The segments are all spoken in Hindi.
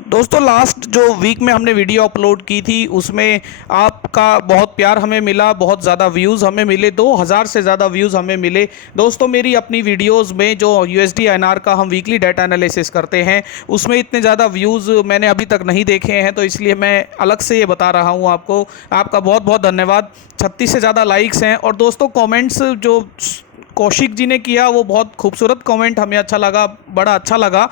दोस्तों लास्ट जो वीक में हमने वीडियो अपलोड की थी उसमें आपका बहुत प्यार हमें मिला, बहुत ज़्यादा व्यूज़ हमें मिले, 2000 से ज़्यादा व्यूज़ हमें मिले। दोस्तों मेरी अपनी वीडियोस में जो यूएसडी आईएनआर का हम वीकली डाटा एनालिसिस करते हैं उसमें इतने ज़्यादा व्यूज़ मैंने अभी तक नहीं देखे हैं, तो इसलिए मैं अलग से ये बता रहा हूँ आपको। आपका बहुत बहुत धन्यवाद। 36 से ज़्यादा लाइक्स हैं। और दोस्तों कमेंट्स जो कौशिक जी ने किया वो बहुत खूबसूरत कमेंट हमें अच्छा लगा, बड़ा अच्छा लगा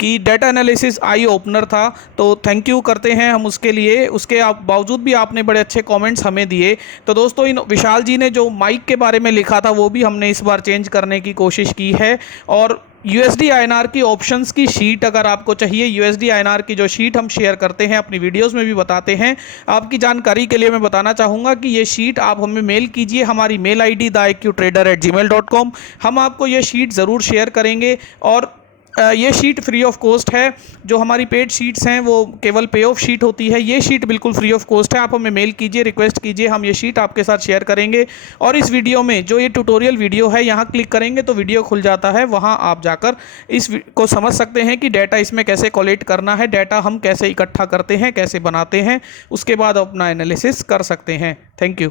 कि डाटा एनालिसिस आई ओपनर था, तो थैंक यू करते हैं हम उसके लिए। उसके बावजूद भी आपने बड़े अच्छे कमेंट्स हमें दिए। तो दोस्तों इन विशाल जी ने जो माइक के बारे में लिखा था वो भी हमने इस बार चेंज करने की कोशिश की है। और यूएसडी आईएनआर की ऑप्शंस की शीट अगर आपको चाहिए, यूएसडी आईएनआर की जो शीट हम शेयर करते हैं अपनी वीडियोस में भी बताते हैं, आपकी जानकारी के लिए मैं बताना चाहूँगा कि ये शीट आप हमें मेल कीजिए, हमारी मेल आईडी theiqtrader@gmail.com। हम आपको ये शीट ज़रूर शेयर करेंगे। और ये शीट फ्री ऑफ कॉस्ट है। जो हमारी पेड शीट्स हैं वो केवल पे ऑफ शीट होती है, ये शीट बिल्कुल फ्री ऑफ कॉस्ट है। आप हमें मेल कीजिए, रिक्वेस्ट कीजिए, हम ये शीट आपके साथ शेयर करेंगे। और इस वीडियो में जो ये ट्यूटोरियल वीडियो है, यहाँ क्लिक करेंगे तो वीडियो खुल जाता है, वहाँ आप जाकर इस को समझ सकते हैं कि डाटा इसमें कैसे कलेक्ट करना है, डाटा हम कैसे इकट्ठा करते हैं, कैसे बनाते हैं, उसके बाद अपना एनालिसिस कर सकते हैं। Thank you.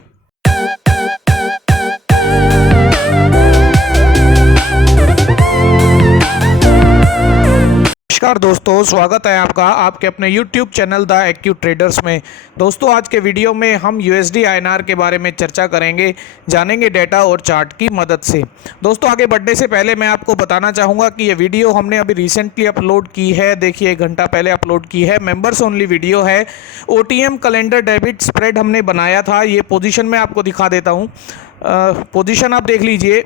नमस्कार दोस्तों, स्वागत है आपका आपके अपने YouTube channel the AQ traders में। दोस्तों आज के वीडियो में हम USD INR के बारे में चर्चा करेंगे, जानेंगे डाटा और चार्ट की मदद से। दोस्तों आगे बढ़ने से पहले मैं आपको बताना चाहूँगा कि ये वीडियो हमने अभी रिसेंटली अपलोड की है, देखिए 1 घंटा पहले अपलोड की है। मेंबर्स ओनली वीडियो है। OTM कैलेंडर डेबिट स्प्रेड हमने बनाया था। ये पोजीशन मैं आपको दिखा देता हूँ। पोजीशन आप देख लीजिए,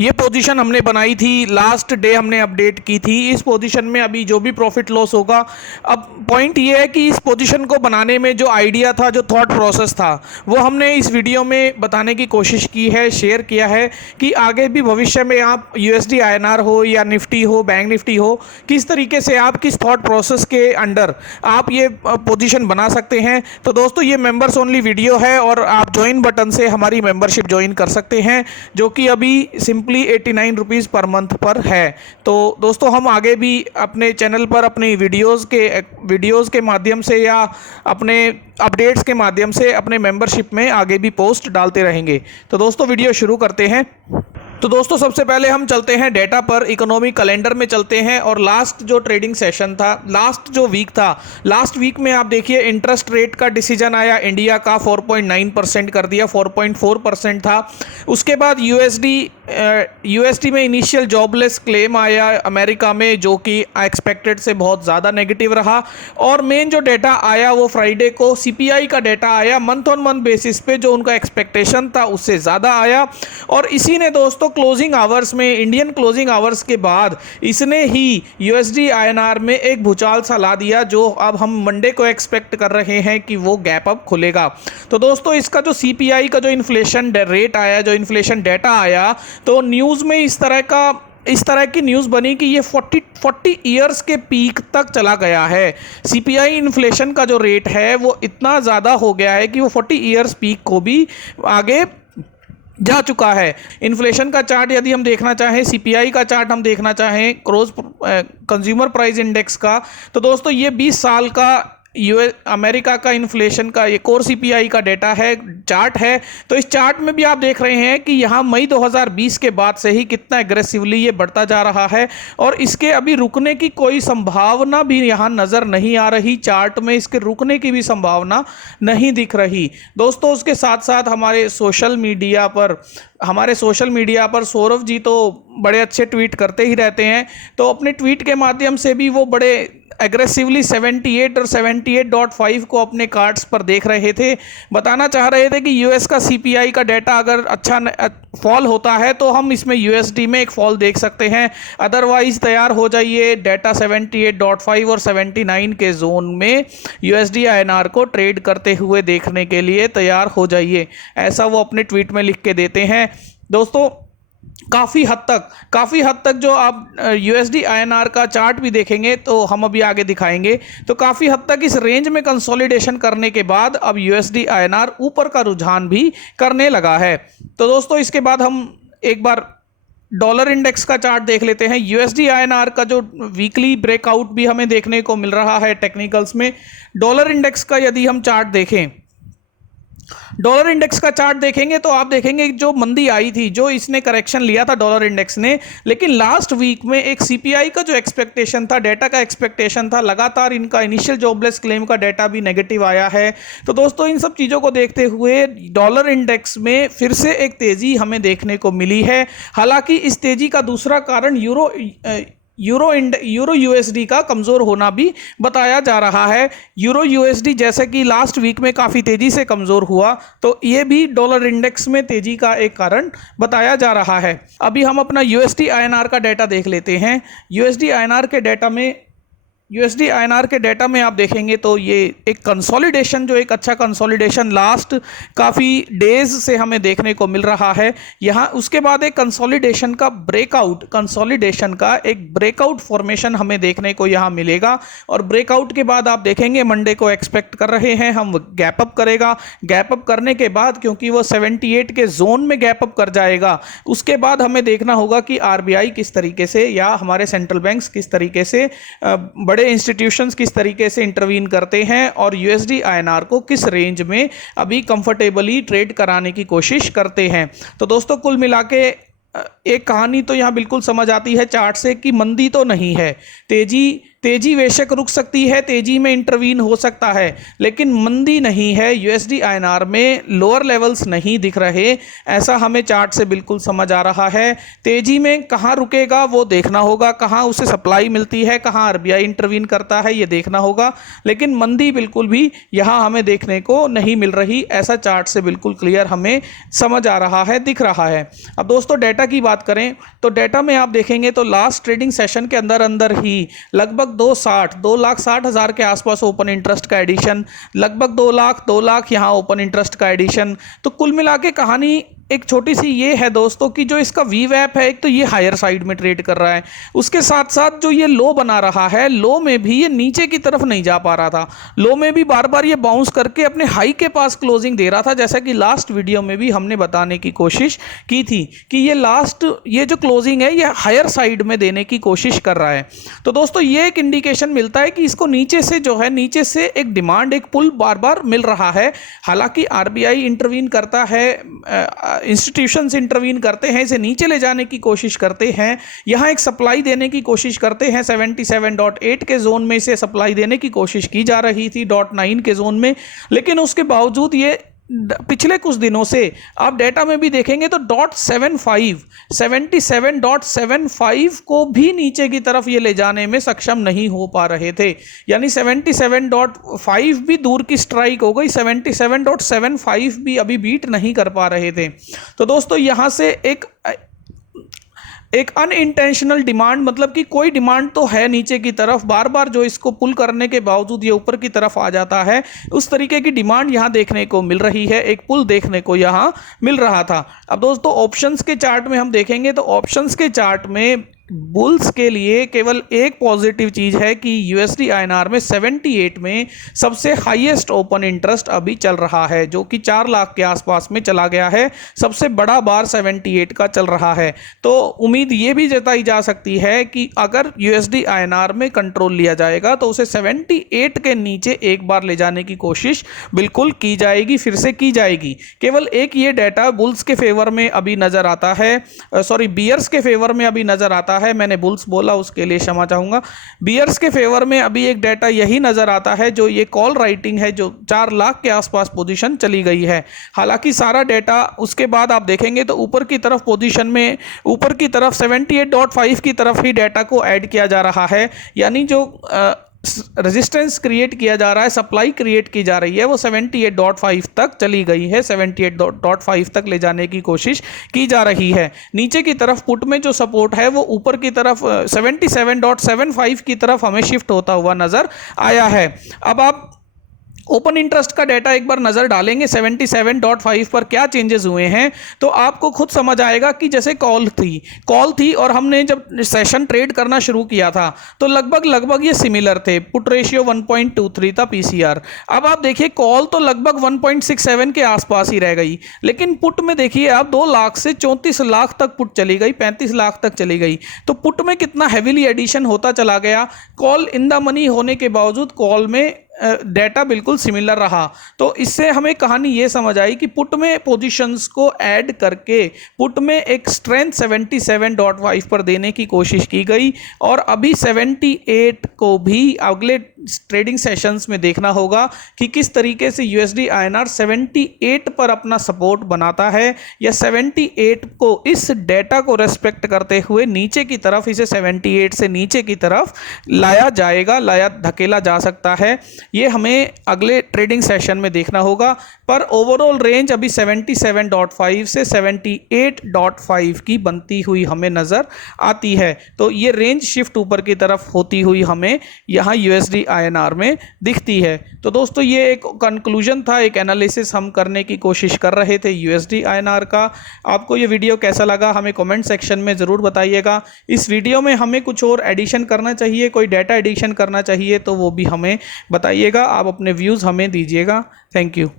ये पोजीशन हमने बनाई थी, लास्ट डे हमने अपडेट की थी। इस पोजीशन में अभी जो भी प्रॉफिट लॉस होगा, अब पॉइंट ये है कि इस पोजीशन को बनाने में जो आइडिया था, जो थॉट प्रोसेस था, वो हमने इस वीडियो में बताने की कोशिश की है, शेयर किया है कि आगे भी भविष्य में आप USD INR हो या निफ्टी हो, बैंक निफ्टी हो, किस तरीके से आप किस थॉट प्रोसेस के अंडर आप ये पोजीशन बना सकते हैं। तो दोस्तों ये मेंबर्स ओनली वीडियो है और आप ज्वाइन बटन से हमारी मेंबरशिप ज्वाइन कर सकते हैं, जो कि अभी सिंपली 89 रुपीज़ पर मंथ पर है। तो दोस्तों हम आगे भी अपने चैनल पर अपनी वीडियोस के माध्यम से या अपने अपडेट्स के माध्यम से अपने मेंबरशिप में आगे भी पोस्ट डालते रहेंगे। तो दोस्तों वीडियो शुरू करते हैं। तो दोस्तों सबसे पहले हम चलते हैं डेटा पर, इकोनॉमिक कैलेंडर में चलते हैं। और लास्ट जो ट्रेडिंग सेशन था, लास्ट जो वीक था, लास्ट वीक में आप देखिए इंटरेस्ट रेट का डिसीजन आया, इंडिया का 4.9% कर दिया, 4.4% था। उसके बाद यूएसडी में इनिशियल जॉबलेस क्लेम आया अमेरिका में, जो कि एक्सपेक्टेड से बहुत ज़्यादा नेगेटिव रहा। और मेन जो डेटा आया वो फ्राइडे को CPI का डेटा आया, मंथ ऑन मंथ बेसिस पे जो उनका एक्सपेक्टेशन था उससे ज़्यादा आया। और इसी ने दोस्तों क्लोजिंग आवर्स में, इंडियन क्लोजिंग आवर्स के बाद इसने ही USD INR में एक भूचाल सा ला दिया, जो अब हम मंडे को एक्सपेक्ट कर रहे हैं कि वो गैप अप खुलेगा। तो दोस्तों इसका जो CPI का जो इन्फ्लेशन रेट आया, जो इन्फ्लेशन डेटा आया, तो न्यूज़ में इस तरह की न्यूज़ बनी कि ये 40 ईयर्स के पीक तक चला गया है। CPI इन्फ्लेशन का जो रेट है वो इतना ज़्यादा हो गया है कि वो 40 ईयर्स पीक को भी आगे जा चुका है। इन्फ्लेशन का चार्ट यदि हम देखना चाहें, CPI का चार्ट हम देखना चाहें, क्रोज कंज्यूमर प्राइस इंडेक्स का, तो दोस्तों ये 20 साल का अमेरिका का इन्फ्लेशन का ये कोर CPI का डेटा है, चार्ट है। तो इस चार्ट में भी आप देख रहे हैं कि यहाँ मई 2020 के बाद से ही कितना एग्रेसिवली ये बढ़ता जा रहा है और इसके अभी रुकने की कोई संभावना भी यहाँ नज़र नहीं आ रही। चार्ट में इसके रुकने की भी संभावना नहीं दिख रही। दोस्तों उसके साथ साथ हमारे सोशल मीडिया पर सौरभ जी तो बड़े अच्छे ट्वीट करते ही रहते हैं, तो अपने ट्वीट के माध्यम से भी वो बड़े एग्रेसिवली 78 और 78.5 को अपने कार्ड्स पर देख रहे थे। बताना चाह रहे थे कि US का CPI का डेटा अगर अच्छा फॉल होता है तो हम इसमें USD में एक फॉल देख सकते हैं। अदरवाइज तैयार हो जाइए, डेटा 78.5 और 79 के जोन में USD INR को ट्रेड करते हुए देखने के लिए तैयार हो जाइए, ऐसा वो अपने ट्वीट में लिख के देते हैं। दोस्तों काफ़ी हद तक जो आप USD INR का चार्ट भी देखेंगे, तो हम अभी आगे दिखाएंगे, तो काफ़ी हद तक इस रेंज में कंसोलिडेशन करने के बाद अब USD INR ऊपर का रुझान भी करने लगा है। तो दोस्तों इसके बाद हम एक बार डॉलर इंडेक्स का चार्ट देख लेते हैं। यूएसडी आईएनआर का जो वीकली ब्रेकआउट भी हमें देखने को मिल रहा है टेक्निकल्स में। डॉलर इंडेक्स का यदि हम चार्ट देखें, डॉलर इंडेक्स का चार्ट देखेंगे तो आप देखेंगे जो मंदी आई थी, जो इसने करेक्शन लिया था डॉलर इंडेक्स ने, लेकिन लास्ट वीक में एक सीपीआई का जो एक्सपेक्टेशन था, डेटा का एक्सपेक्टेशन था, लगातार इनका इनिशियल जॉबलेस क्लेम का डेटा भी नेगेटिव आया है। तो दोस्तों इन सब चीज़ों को देखते हुए डॉलर इंडेक्स में फिर से एक तेज़ी हमें देखने को मिली है। हालांकि इस तेज़ी का दूसरा कारण यूरो यूएसडी का कमज़ोर होना भी बताया जा रहा है। यूरो यूएसडी जैसे कि लास्ट वीक में काफ़ी तेज़ी से कमज़ोर हुआ, तो ये भी डॉलर इंडेक्स में तेज़ी का एक कारण बताया जा रहा है। अभी हम अपना यूएसडी आईएनआर का डेटा देख लेते हैं। यूएसडी आईएनआर के डेटा में आप देखेंगे तो ये एक कंसोलिडेशन, जो एक अच्छा कंसोलिडेशन लास्ट काफ़ी डेज से हमें देखने को मिल रहा है। यहाँ उसके बाद एक कंसोलिडेशन का ब्रेकआउट फॉर्मेशन हमें देखने को यहाँ मिलेगा। और ब्रेकआउट के बाद आप देखेंगे मंडे को एक्सपेक्ट कर रहे हैं हम गैप अप करेगा। गैप अप करने के बाद क्योंकि वो 78 के जोन में गैप अप कर जाएगा, उसके बाद हमें देखना होगा कि आरबीआई किस तरीके से या हमारे सेंट्रल बैंक्स किस तरीके से, बड़े इंस्टीट्यूशंस किस तरीके से इंटरवीन करते हैं और यूएसडी आईएनआर को किस रेंज में अभी कंफर्टेबली ट्रेड कराने की कोशिश करते हैं। तो दोस्तों कुल मिला के एक कहानी तो यहाँ बिल्कुल समझ आती है चार्ट से कि मंदी तो नहीं है, तेजी बेशक रुक सकती है, तेजी में इंटरवीन हो सकता है, लेकिन मंदी नहीं है। यूएसडी आईएनआर में लोअर लेवल्स नहीं दिख रहे, ऐसा हमें चार्ट से बिल्कुल समझ आ रहा है। तेजी में कहाँ रुकेगा वो देखना होगा, कहाँ उसे सप्लाई मिलती है, कहाँ आरबीआई इंटरवीन करता है ये देखना होगा, लेकिन मंदी बिल्कुल भी यहाँ हमें देखने को नहीं मिल रही, ऐसा चार्ट से बिल्कुल क्लियर हमें समझ आ रहा है, दिख रहा है। अब दोस्तों डेटा की बात करें तो डेटा में आप देखेंगे तो लास्ट ट्रेडिंग सेशन के अंदर ही लगभग 2,60,000 के आसपास ओपन इंटरेस्ट का एडिशन, लगभग 2 लाख यहाँ ओपन इंटरेस्ट का एडिशन। तो कुल मिला के कहानी एक छोटी सी ये है दोस्तों कि जो इसका वीवैप है, एक तो ये हायर साइड में ट्रेड कर रहा है, उसके साथ साथ जो ये लो बना रहा है, लो में भी ये नीचे की तरफ नहीं जा पा रहा था, लो में भी बार बार ये बाउंस करके अपने हाई के पास क्लोजिंग दे रहा था, जैसा कि लास्ट वीडियो में भी हमने बताने की कोशिश की थी कि ये जो क्लोजिंग है ये हायर साइड में देने की कोशिश कर रहा है। तो दोस्तों ये एक इंडिकेशन मिलता है कि इसको नीचे से जो है, नीचे से एक डिमांड, एक पुल बार बार मिल रहा है। हालांकि आरबीआई इंटरवीन करता है, इंस्टीट्यूशंस इंटरवीन करते हैं, इसे नीचे ले जाने की कोशिश करते हैं, यहाँ एक सप्लाई देने की कोशिश करते हैं। 77.8 के जोन में इसे सप्लाई देने की कोशिश की जा रही थी, 0.9 के जोन में, लेकिन उसके बावजूद ये पिछले कुछ दिनों से आप डेटा में भी देखेंगे तो 77.75 को भी नीचे की तरफ ये ले जाने में सक्षम नहीं हो पा रहे थे, यानी 77.5 भी दूर की स्ट्राइक हो गई, 77.75 भी अभी बीट नहीं कर पा रहे थे। तो दोस्तों यहाँ से एक अनइंटेंशनल डिमांड, मतलब कि कोई डिमांड तो है नीचे की तरफ, बार बार जो इसको पुल करने के बावजूद ये ऊपर की तरफ आ जाता है, उस तरीके की डिमांड यहाँ देखने को मिल रही है, एक पुल देखने को यहाँ मिल रहा था। अब दोस्तों ऑप्शंस के चार्ट में हम देखेंगे तो ऑप्शंस के चार्ट में बुल्स के लिए केवल एक पॉजिटिव चीज़ है कि यूएसडी आईएनआर में 78 में सबसे हाईएस्ट ओपन इंटरेस्ट अभी चल रहा है, जो कि 4 लाख के आसपास में चला गया है, सबसे बड़ा बार 78 का चल रहा है। तो उम्मीद ये भी जताई जा सकती है कि अगर यूएसडी आईएनआर में कंट्रोल लिया जाएगा तो उसे 78 के नीचे एक बार ले जाने की कोशिश बिल्कुल की जाएगी, फिर से की जाएगी। केवल एक ये डेटा बुल्स के फेवर में अभी नज़र आता है, बियर्स के फेवर में अभी नज़र आता है, मैंने बुल्स बोला उसके लिए क्षमा चाहूंगा। बियर्स के फेवर में अभी एक डेटा यही नजर आता है, जो ये कॉल राइटिंग है, जो 4 लाख के आसपास पोजीशन चली गई है। हालांकि सारा डेटा उसके बाद आप देखेंगे तो ऊपर की तरफ पोजीशन में, ऊपर की तरफ 78.5 की तरफ ही डेटा को ऐड किया जा रहा है, यानी जो रेजिस्टेंस क्रिएट किया जा रहा है, सप्लाई क्रिएट की जा रही है, वो 78.5 तक चली गई है, 78.5 तक ले जाने की कोशिश की जा रही है। नीचे की तरफ पुट में जो सपोर्ट है वो ऊपर की तरफ 77.75 की तरफ हमें शिफ्ट होता हुआ नजर आया है। अब आप ओपन इंटरेस्ट का डाटा एक बार नज़र डालेंगे 77.5 पर क्या चेंजेस हुए हैं, तो आपको खुद समझ आएगा कि जैसे कॉल थी और हमने जब सेशन ट्रेड करना शुरू किया था तो लगभग ये सिमिलर थे। पुट रेशियो 1.23 था पीसीआर। अब आप देखिए कॉल तो लगभग 1.67 के आसपास ही रह गई, लेकिन पुट में देखिए आप 2 लाख से 34 लाख तक पुट चली गई, 35 लाख तक चली गई। तो पुट में कितना हैविली एडिशन होता चला गया। कॉल इन द मनी होने के बावजूद कॉल में डेटा बिल्कुल सिमिलर रहा। तो इससे हमें कहानी ये समझ आई कि पुट में पोजीशंस को ऐड करके पुट में एक स्ट्रेंथ 77.5 पर देने की कोशिश की गई, और अभी 78 को भी अगले ट्रेडिंग सेशंस में देखना होगा कि किस तरीके से यूएसडी आईएनआर 78 पर अपना सपोर्ट बनाता है, या 78 को इस डेटा को रेस्पेक्ट करते हुए नीचे की तरफ इसे 78 से नीचे की तरफ लाया धकेला जा सकता है। ये हमें अगले ट्रेडिंग सेशन में देखना होगा। पर ओवरऑल रेंज अभी 77.5 से 78.5 की बनती हुई हमें नज़र आती है। तो ये रेंज शिफ्ट ऊपर की तरफ होती हुई हमें यहाँ यूएसडी आईएनआर में दिखती है। तो दोस्तों ये एक कंक्लूजन था, एक एनालिसिस हम करने की कोशिश कर रहे थे यूएसडी आईएनआर का। आपको ये वीडियो कैसा लगा हमें कमेंट सेक्शन में ज़रूर बताइएगा। इस वीडियो में हमें कुछ और एडिशन करना चाहिए, कोई डाटा एडिशन करना चाहिए तो वो भी हमें बताइएगा। आप अपने व्यूज़ हमें दीजिएगा। Thank you.